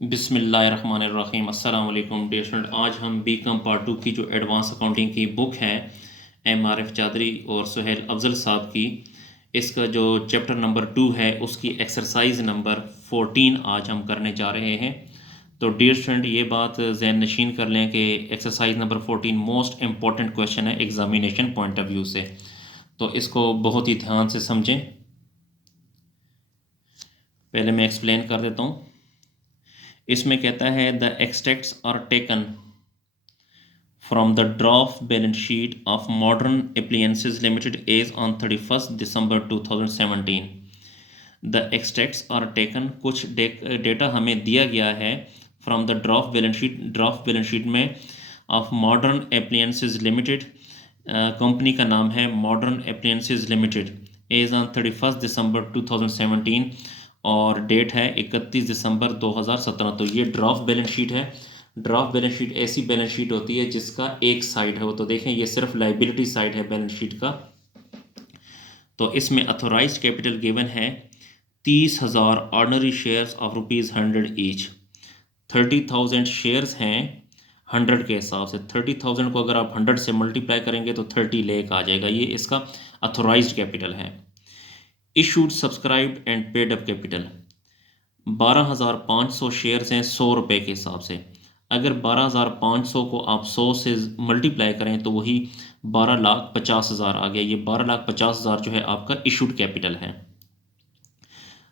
बिस्मिल्लाहिर्रहमानिर्रहीम। अस्सलाम वालेकुम डियर स्टूडेंट। आज हम बीकॉम पार्ट 2 की जो एडवांस अकाउंटिंग की बुक है एमआरएफ चादरी और सुहेल अफजल साहब की, इसका जो चैप्टर नंबर 2 है उसकी एक्सरसाइज नंबर 14 आज हम करने जा रहे हैं। तो डियर स्टूडेंट ये बात ज़हन नशीन कर लें कि exercise number 14 most important question है एग्जामिनेशन पॉइंट ऑफ व्यू से, तो इसको बहुत ही ध्यान से समझें। पहले मैं एक्सप्लेन कर देता हूँ। इसमें कहता है the extracts are taken from the draft balance sheet of Modern Appliances Limited as on 31 December 2017। The extracts are taken, कुछ डेटा हमें दिया गया है from the draft balance sheet में of Modern Appliances Limited. Company का नाम है Modern Appliances Limited, as on 31 दिसंबर 2017 और डेट है 31 दिसंबर 2017। तो ये ड्राफ्ट बैलेंस शीट है। ड्राफ्ट बैलेंस शीट ऐसी बैलेंस शीट होती है जिसका एक साइड है वो, तो देखें ये सिर्फ लाइबिलिटी साइड है बैलेंस शीट का। तो इसमें अथोराइज्ड कैपिटल गिवन है 30,000 ordinary shares of ₹100 each. 30,000 shares हैं 100 के हिसाब से। 30,000 को अगर आप 100 से मल्टीप्लाई करेंगे तो 30 लाख आ जाएगा। ये इसका अथोराइज्ड कैपिटल है। Issued, subscribed and paid up capital 12,500 shares हैं 100 रुपये के हिसाब से। अगर 12,500 को आप 100 से मल्टीप्लाई करें तो वही 12,50,000 आ गया। ये 12,50,000 जो है आपका इशूड कैपिटल है।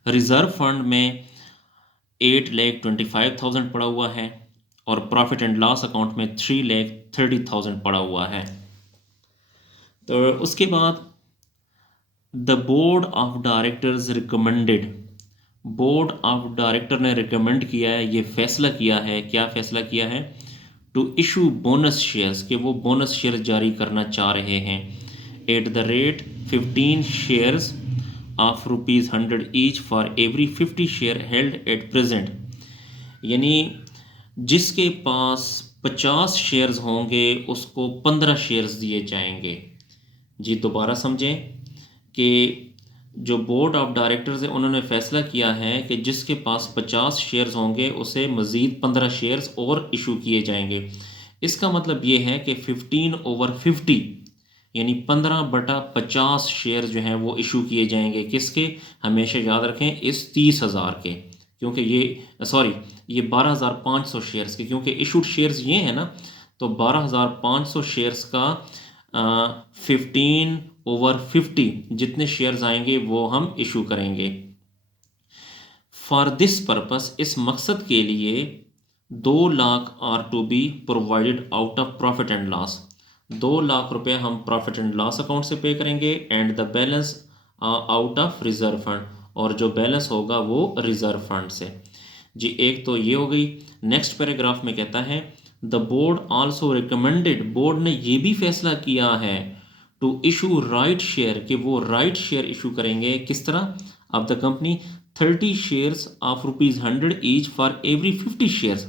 रिजर्व फंड में 8,25,000 पड़ा हुआ है और प्रॉफिट एंड लॉस अकाउंट में 3,30,000 पड़ा हुआ है। तो उसके बाद the board of directors recommended, board of director ने रिकमेंड किया है, ये फैसला किया है, क्या फैसला किया है, टू इशू बोनस शेयर्स, कि वो बोनस शेयर जारी करना चाह रहे हैं eight the rate 15 shares of ₹100 each for every 50 share held at present. यानी जिसके पास 50 शेयर्स होंगे उसको 15 शेयर्स दिए जाएंगे। जी दोबारा समझें कि जो बोर्ड ऑफ डायरेक्टर्स है उन्होंने फैसला किया है कि जिसके पास 50 शेयर्स होंगे उसे मज़ीद 15 शेयर्स और इशू किए जाएंगे। इसका मतलब ये है कि 15/50 यानी 15/50 शेयर जो हैं वो इशू किए जाएंगे। किसके? हमेशा याद रखें इस 30,000 के, क्योंकि ये 12,500 शेयर्स के, क्योंकि इशूड शेयर्स ये हैं ना, तो 12,500 शेयर्स का 15/50 जितने शेयर्स आएंगे वो हम इशू करेंगे। फॉर दिस पर्पस, इस मकसद के लिए 2 lakh are to be provided out of profit and loss. 2 lakh रुपए हम प्रॉफिट एंड लॉस अकाउंट से पे करेंगे and the balance out of reserve fund, और जो बैलेंस होगा वो रिजर्व फंड से। जी एक तो ये हो गई। नेक्स्ट पैराग्राफ में कहता है the board also recommended, board ने ये भी फैसला किया है टू इशू राइट शेयर, कि वो राइट शेयर इशू करेंगे। किस तरह? Of the company 30 shares of ₹100 each for every 50 shares.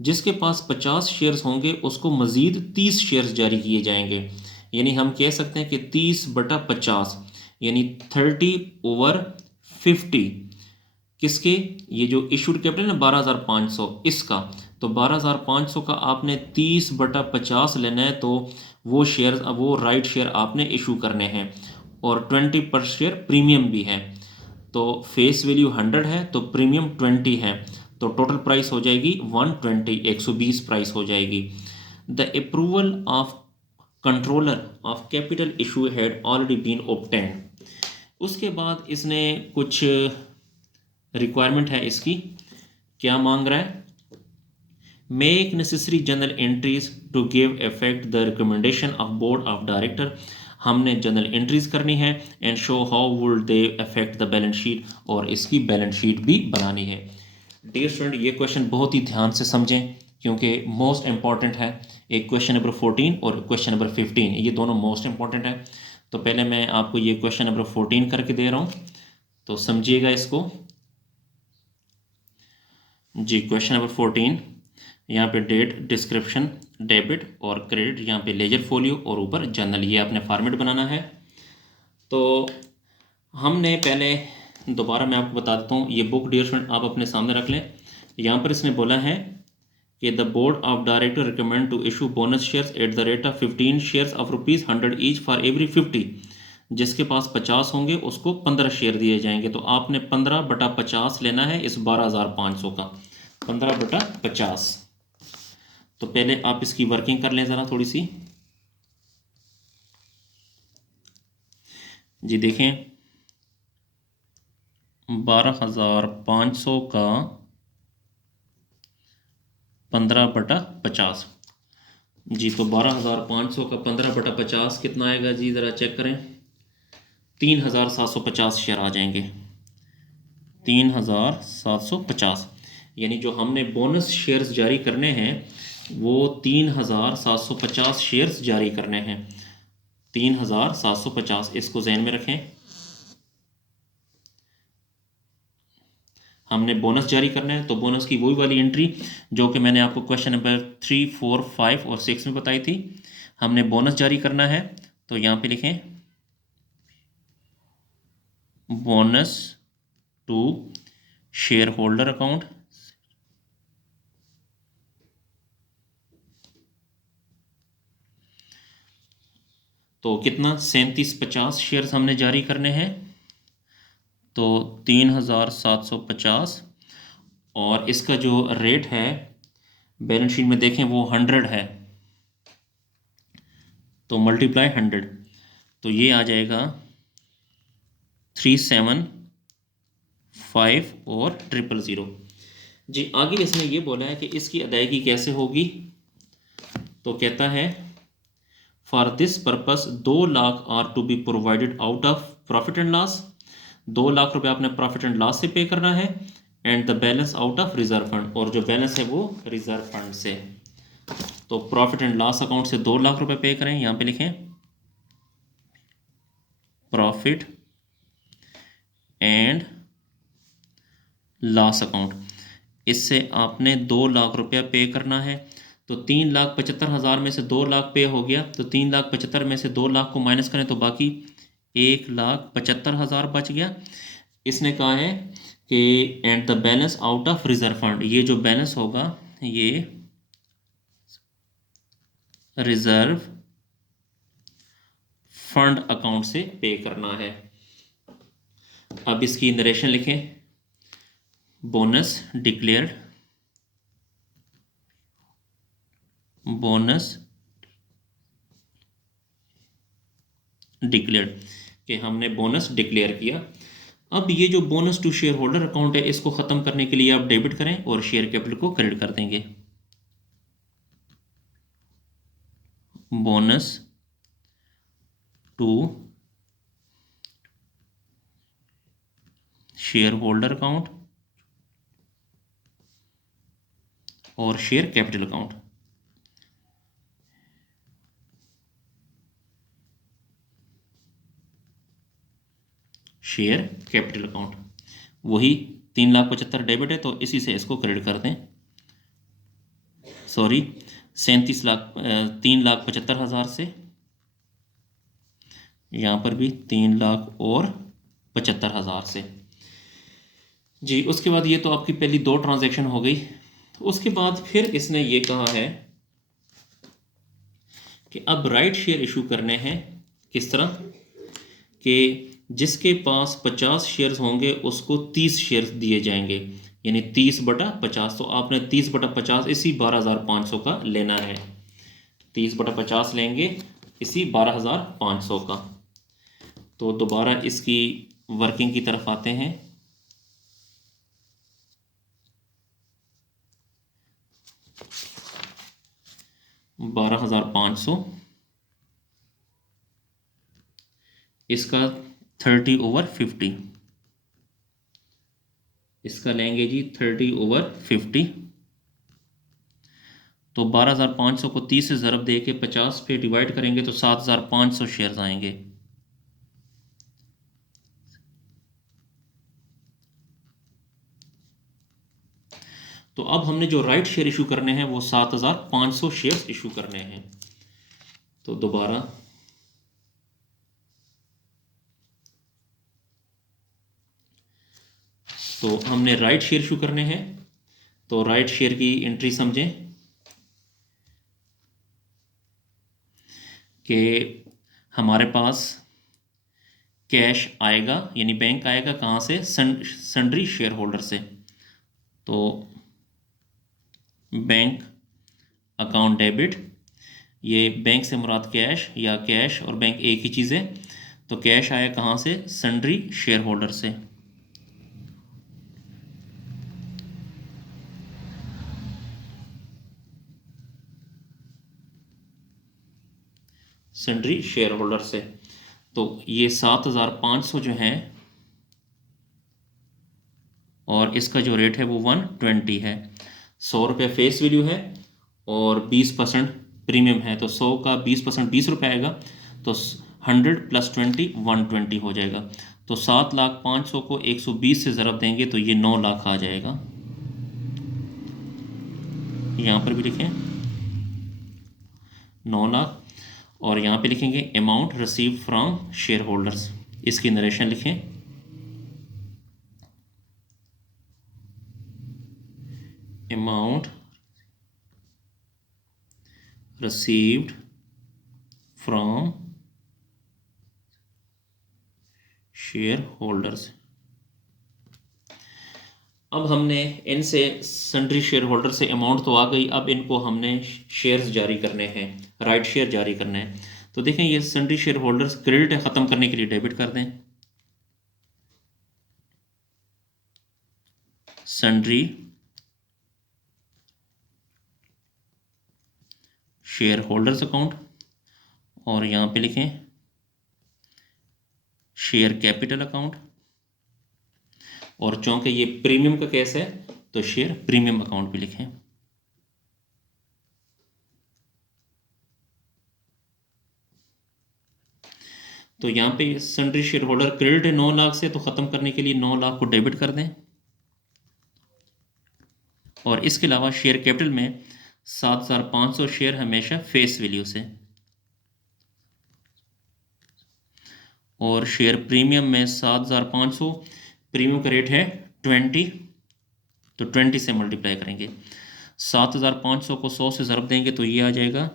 जिसके पास 50 शेयर्स होंगे उसको मज़ीद 30 शेयर्स जारी किए जाएंगे। यानी हम कह सकते हैं कि 30/50 यानी 30/50 किसके? ये जो इशूड कैपिटल ना 12,500 इसका, तो 12,500 का आपने 30/50 लेना है, तो वो शेयर, वो राइट शेयर आपने इशू करने हैं और 20 पर शेयर प्रीमियम भी है। तो फेस वैल्यू 100 है तो प्रीमियम 20 है, तो टोटल प्राइस हो जाएगी 120, 120 प्राइस हो जाएगी। The approval of controller of capital issue had already been obtained. उसके बाद इसने कुछ रिक्वायरमेंट है इसकी, क्या मांग रहा है? Make necessary journal entries to give effect the recommendation of board of director. हमने जनरल एंट्रीज करनी है and show how would they affect the balance sheet, और इसकी बैलेंस शीट भी बनानी है। डियर स्टूडेंट ये क्वेश्चन बहुत ही ध्यान से समझें क्योंकि मोस्ट इंपॉर्टेंट है। एक क्वेश्चन नंबर 14 और क्वेश्चन नंबर 15, ये दोनों मोस्ट इंपॉर्टेंट है। तो पहले मैं आपको ये क्वेश्चन नंबर 14 करके दे रहा हूँ, तो समझिएगा इसको। जी क्वेश्चन नंबर 14, यहाँ पे डेट, डिस्क्रिप्शन, डेबिट और क्रेडिट, यहाँ पे लेजर फोलियो और ऊपर जर्नल, ये आपने फॉर्मेट बनाना है। तो हमने पहले, दोबारा मैं आपको बता देता हूँ, ये बुक डियर फ्रेंड आप अपने सामने रख लें। यहाँ पर इसने बोला है कि the board of director recommend to issue bonus shares at the rate of 15 shares of ₹100 each for every 50। जिसके पास 50 होंगे उसको 15 शेयर दिए जाएंगे। तो आपने 15/50 लेना है इस 12,500 का, 15/50। तो पहले आप इसकी वर्किंग कर लें ज़रा थोड़ी सी। जी देखें, 12,500 का 15/50। जी तो 12,500 का 15/50 कितना आएगा जी, ज़रा चेक करें। 3,750 शेयर आ जाएंगे, 3,750। यानी जो हमने बोनस शेयर्स जारी करने हैं वो 3,750 शेयर्स जारी करने हैं, 3,750। इसको जहन में रखें। हमने बोनस जारी करना है तो बोनस की वही वाली एंट्री जो कि मैंने आपको क्वेश्चन नंबर 3, 4, 5 और 6 में बताई थी। हमने बोनस जारी करना है तो यहाँ पे लिखें bonus to share holder account. तो कितना, 3750 शेयर्स हमने जारी करने हैं। तो 3,750 और इसका जो रेट है बैलेंस शीट में देखें वो 100 है, तो मल्टीप्लाई 100, तो ये आ जाएगा 375 और 000। जी आगे इसने ये बोला है कि इसकी अदायगी कैसे होगी। तो कहता है for this purpose 2 lakh are to be provided out of profit and loss. 2 lakh रुपए आपने प्रॉफिट एंड लॉस से पे करना है, and the balance out of reserve fund, और जो बैलेंस है वो रिजर्व फंड से। तो प्रॉफिट एंड लॉस अकाउंट से 2 लाख रुपए पे करें, यहाँ पे लिखें प्रॉफिट एंड लॉस अकाउंट, इससे आपने 2 लाख रुपया पे करना है। तो 3,75,000 में से 2 लाख पे हो गया, तो 3,75,000 में से 2 लाख को माइनस करें तो बाकी 1,75,000 बच गया। इसने कहा है कि and the balance out of reserve fund, ये जो बैलेंस होगा ये रिजर्व फंड अकाउंट से पे करना है। अब इसकी नरेशन लिखें, बोनस डिक्लेयर्ड, बोनस डिक्लेयर्ड, कि हमने बोनस डिक्लेयर किया। अब ये जो bonus to share holder account है इसको ख़त्म करने के लिए आप डेबिट करें और शेयर कैपिटल को क्रेडिट कर देंगे। Bonus to share holder account और share capital account. Share capital account वही 3,75,000 डेबिट है तो इसी से इसको क्रेडिट कर दें। सॉरी 3,75,000 से, यहाँ पर भी 3,75,000 से। जी उसके बाद ये तो आपकी पहली 2 ट्रांजैक्शन हो गई। तो उसके बाद फिर इसने ये कहा है कि अब राइट शेयर इशू करने हैं। किस तरह कि जिसके पास 50 शेयर्स होंगे उसको 30 शेयर्स दिए जाएंगे, यानी 30/50। तो आपने 30/50 इसी 12,500 का लेना है, 30/50 लेंगे इसी 12,500 का। तो दोबारा इसकी वर्किंग की तरफ आते हैं। $12,500 इसका 30/50, इसका लेंगे जी 30/50। तो 12,500 को 30 से ज़रब दे के 50 पे डिवाइड करेंगे तो 7,500 शेयर्स आएंगे। तो अब हमने जो राइट शेयर इशू करने हैं वो 7,500 शेयर्स इशू करने हैं। तो दोबारा तो हमने राइट शेयर इशू करने हैं तो राइट शेयर की एंट्री समझें कि हमारे पास कैश आएगा, यानी बैंक आएगा कहाँ से, सन्ड्री शेयर होल्डर से। तो बैंक अकाउंट डेबिट, ये बैंक से मुराद कैश या कैश और बैंक एक ही चीज़ है। तो कैश आया कहाँ से, सन्ड्री शेयर होल्डर से। सन्ड्री शेयर होल्डर से। तो ये 7,500 जो है, और इसका जो रेट है वो 120 है। 100 रुपये फेस वैल्यू है और 20% प्रीमियम है। तो 100 का 20% 20 रुपये आएगा, तो 100 + 20 120 हो जाएगा। तो 7,500,000 को 120 से ज़रब देंगे तो ये 9 लाख आ जाएगा। यहाँ पर भी लिखें 9 लाख, और यहाँ पे लिखेंगे amount receive from share holders, इसकी नरेशन लिखें। Amount received from shareholders। अब हमने इनसे सन्ड्री शेयर होल्डर से अमाउंट तो आ गई, अब इनको हमने शेयर्स जारी करने हैं, राइट शेयर जारी करने हैं। तो देखें ये सन्ड्री शेयर होल्डर्स क्रेडिट है, ख़त्म करने के लिए डेबिट कर दें। सन्ड्री शेयर होल्डर्स अकाउंट, और यहाँ पे लिखें शेयर कैपिटल अकाउंट, और चूँकि ये प्रीमियम का केस है तो शेयर प्रीमियम अकाउंट भी लिखें। तो यहाँ पे सन्ड्री शेयर होल्डर क्रेडिट है 9 लाख से, तो ख़त्म करने के लिए 9 लाख को डेबिट कर दें। और इसके अलावा शेयर कैपिटल में 7,500 शेयर हमेशा फेस वैल्यू से, और शेयर प्रीमियम में 7,500, प्रीमियम का रेट है 20, तो 20 से मल्टीप्लाई करेंगे। 7,500 को 100 से ज़रब देंगे तो ये आ जाएगा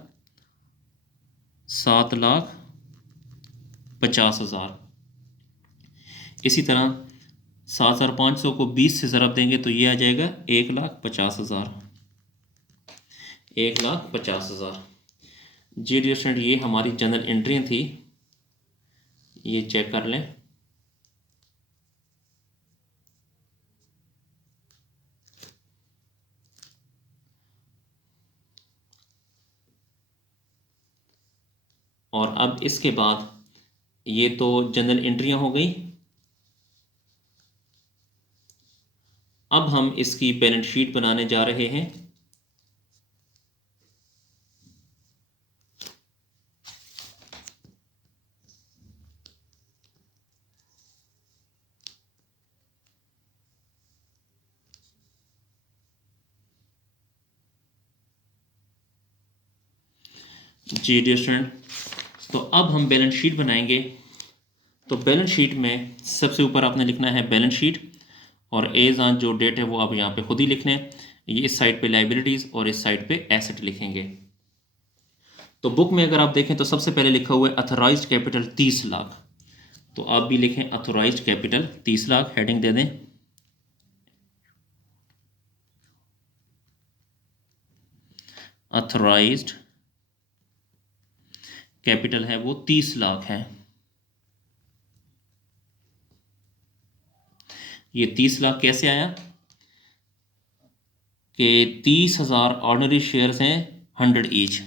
7,50,000। इसी तरह 7,500 को 20 से ज़रब देंगे तो ये आ जाएगा 1,50,000। 1,50,000। जी डियर स्टूडेंट, ये हमारी जनरल एंट्रियाँ थी, ये चेक कर लें। और अब इसके बाद ये तो जनरल एंट्रियाँ हो गई। अब हम इसकी बैलेंस शीट बनाने जा रहे हैं। जी डियर स्टूडेंट, तो अब हम बैलेंस शीट बनाएंगे। तो बैलेंस शीट में सबसे ऊपर आपने लिखना है बैलेंस शीट, और एज ऑन जो डेट है वो आप यहाँ पे खुद ही लिखना है। ये इस साइड पे लाइबिलिटीज़ और इस साइड पे एसेट लिखेंगे। तो बुक में अगर आप देखें तो सबसे पहले लिखा हुआ है अथोराइज्ड कैपिटल 30 लाख, तो आप भी लिखें अथोराइज्ड कैपिटल 30 लाख, हेडिंग दे दें। अथोराइज्ड कैपिटल है वो 30 लाख है। ये 30 लाख कैसे आया कि 30,000 ऑर्डिनरी शेयर्स हैं 100 each.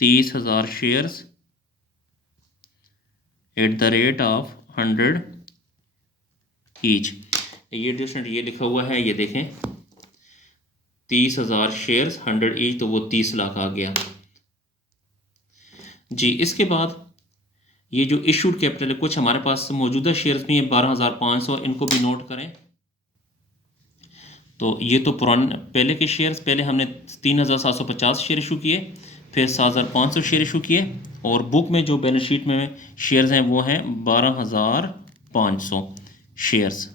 30,000 shares at the rate of 100 each. ये डिस्टेंट ये लिखा हुआ है, ये देखें 30,000 शेयर्स 100 ईच, तो वो 30 लाख आ गया जी। इसके बाद ये जो इशूड कैपिटल है, कुछ हमारे पास मौजूदा शेयर्स भी हैं 12,500, इनको भी नोट करें। तो ये तो पुराने पहले के शेयर्स, पहले हमने 3,750 शेयर इशू किए, फिर 7,500 शेयर इशू किए, और बुक में जो बैलेंस शीट में शेयर्स हैं वो हैं 12,500 शेयर्स।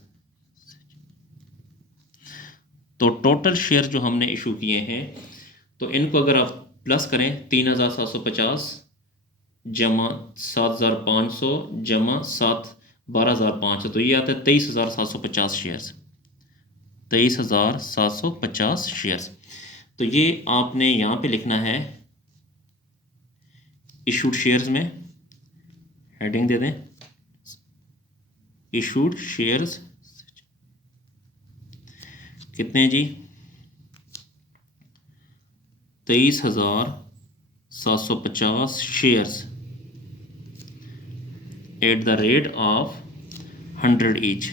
तो टोटल शेयर जो हमने इशू किए हैं, तो इनको अगर आप प्लस करें 3,750 जमा 7,500 जमा 12,500, तो ये आता है 23,750 शेयर्स, 23,750 शेयर्स। तो ये आपने यहाँ पे लिखना है इशूड शेयर्स में, हेडिंग दे दें इशूड शेयर्स कितने हैं जी, 23,750 shares at the rate of 100 each.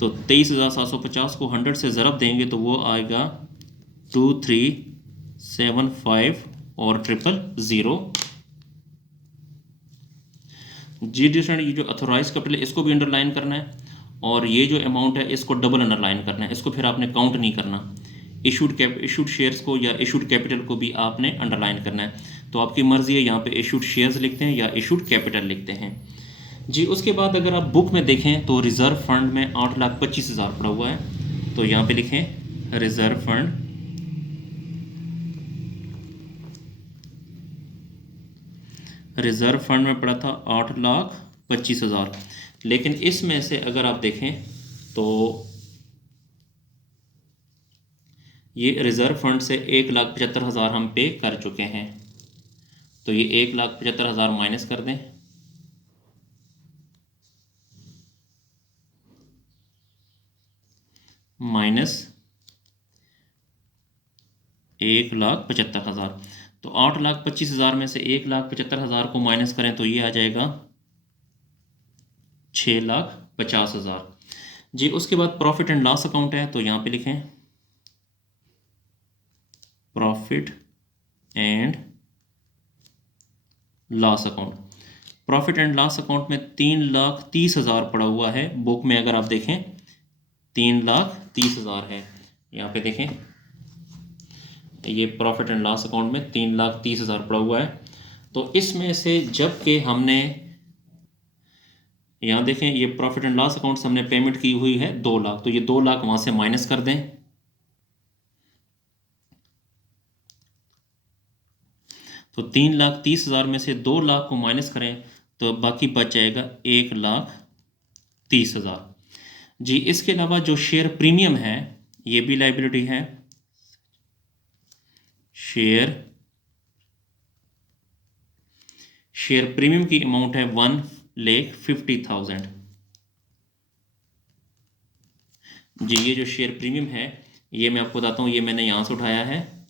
तो 23,750 को 100 से ज़रब देंगे तो वो आएगा 2375 और 000। जी डिस्टेंट, ये जो अथोराइज कैपिटल है इसको भी अंडरलाइन करना है, और ये जो अमाउंट है इसको डबल अंडरलाइन करना है, इसको फिर आपने काउंट नहीं करना। इशूड शेयर्स को या इशूड कैपिटल को भी आपने अंडरलाइन करना है। तो आपकी मर्ज़ी है, यहाँ पे इशूड शेयर्स लिखते हैं या इशूड कैपिटल लिखते हैं जी। उसके बाद अगर आप बुक में देखें तो रिज़र्व फंड में 8,25,000 पड़ा हुआ है, तो यहाँ पे लिखें रिज़र्व फंड, रिज़र्व फंड में पड़ा था 8,25,000, लेकिन इसमें से अगर आप देखें तो ये रिज़र्व फंड से 1,75,000 हम पे कर चुके हैं, तो ये 1,75,000 माइनस कर दें, माइनस 1,75,000। तो 8,25,000 में से 1,75,000 को माइनस करें तो ये आ जाएगा 6,50,000 जी। उसके बाद प्रॉफिट एंड लॉस अकाउंट है, तो यहाँ पे लिखें profit and loss account. Profit and loss account में 3,30,000 पड़ा हुआ है, बुक में अगर आप देखें 3,30,000 है, यहाँ पे देखें ये प्रॉफिट एंड लॉस अकाउंट में 3,30,000 पड़ा हुआ है। तो इसमें से जबकि हमने यहाँ देखें ये प्रॉफिट एंड लॉस अकाउंट से हमने पेमेंट की हुई है 2 लाख, तो ये 2 लाख वहाँ से माइनस कर दें, तो 3,30,000 में से 2 लाख को माइनस करें तो बाकी बच जाएगा 1,30,000 जी। इसके अलावा जो शेयर प्रीमियम है ये भी लाइबिलिटी है, शेयर प्रीमियम की अमाउंट है 1,50,000 जी। ये जो शेयर प्रीमियम है ये मैं आपको बताता हूँ, ये मैंने यहाँ से उठाया है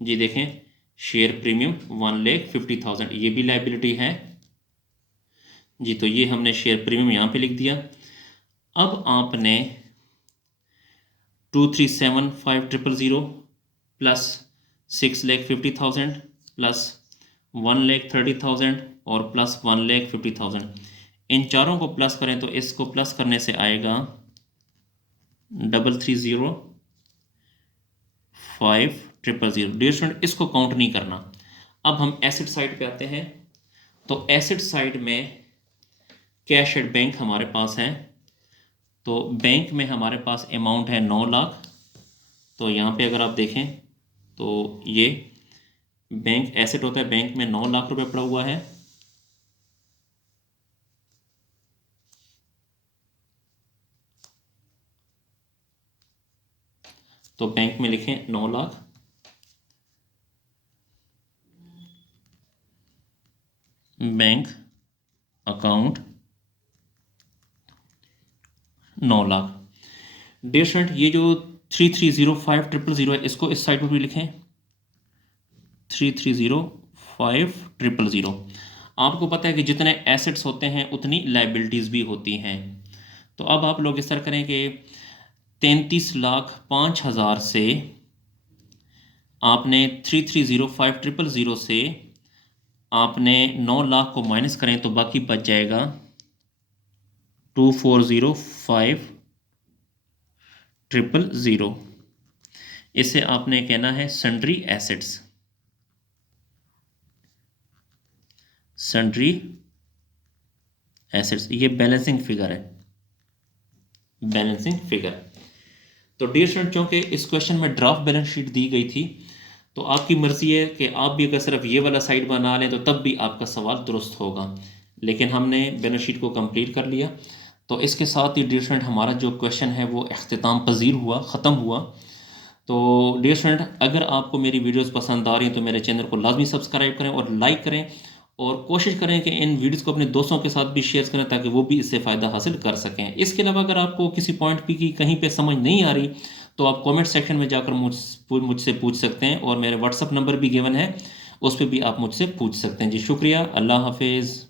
जी। देखें शेयर प्रीमियम 1,50,000 ये भी लाइबिलिटी है जी। तो ये हमने शेयर प्रीमियम यहाँ पे लिख दिया। अब आपने 2,37,5,000 प्लस 6,50,000 प्लस 1,30,000 और प्लस 1,50,000, इन चारों को प्लस करें तो इसको प्लस करने से आएगा 3,30,5,000। डियर स्टूडेंट, इसको काउंट नहीं करना। अब हम एसेट साइड पे आते हैं, तो एसेट साइड में कैश एट बैंक हमारे पास है, तो बैंक में हमारे पास अमाउंट है 9 लाख। तो यहाँ पे अगर आप देखें तो ये बैंक एसेट होता है, बैंक में 9 लाख रुपए पड़ा हुआ है, तो बैंक में लिखें 9 lakh, bank account 9 lakh. Dear student, ये जो 3,305,000 है इसको इस साइड पर भी लिखें 3,305,000। आपको पता है कि जितने एसेट्स होते हैं उतनी लाइबिलिटीज़ भी होती हैं। तो अब आप लोग इस तरह करें कि 33,05,000 से आपने 3,305,000 से आपने 9 लाख को माइनस करें तो बाकी बच जाएगा 2,405,000। इसे आपने कहना है सन्ड्री एसेट्स, सन्ड्री एसेट्स, ये बैलेंसिंग फिगर है। Balancing figure. तो डियर स्टूडेंट, चूँकि इस क्वेश्चन में ड्राफ्ट बैलेंस शीट दी गई थी, तो आपकी मर्ज़ी है कि आप भी अगर सिर्फ ये वाला साइड बना लें तो तब भी आपका सवाल दुरुस्त होगा, लेकिन हमने बैलेंस शीट को कंप्लीट कर लिया। तो इसके साथ ही डियर स्टूडेंट हमारा जो क्वेश्चन है वो इख्तिताम पजीर हुआ, ख़त्म हुआ। तो डियर स्टूडेंट, अगर आपको मेरी वीडियोस पसंद आ रही हैं तो मेरे चैनल को लाजमी सब्सक्राइब करें और लाइक करें, और कोशिश करें कि इन वीडियोस को अपने दोस्तों के साथ भी शेयर करें ताकि वो भी इससे फ़ायदा हासिल कर सकें। इसके अलावा अगर आपको किसी पॉइंट की कहीं पे समझ नहीं आ रही तो आप कमेंट सेक्शन में जाकर मुझसे पूछ सकते हैं, और मेरे व्हाट्सअप नंबर भी गिवन है, उस पर भी आप मुझसे पूछ सकते हैं। जी शुक्रिया, अल्लाह हाफिज़।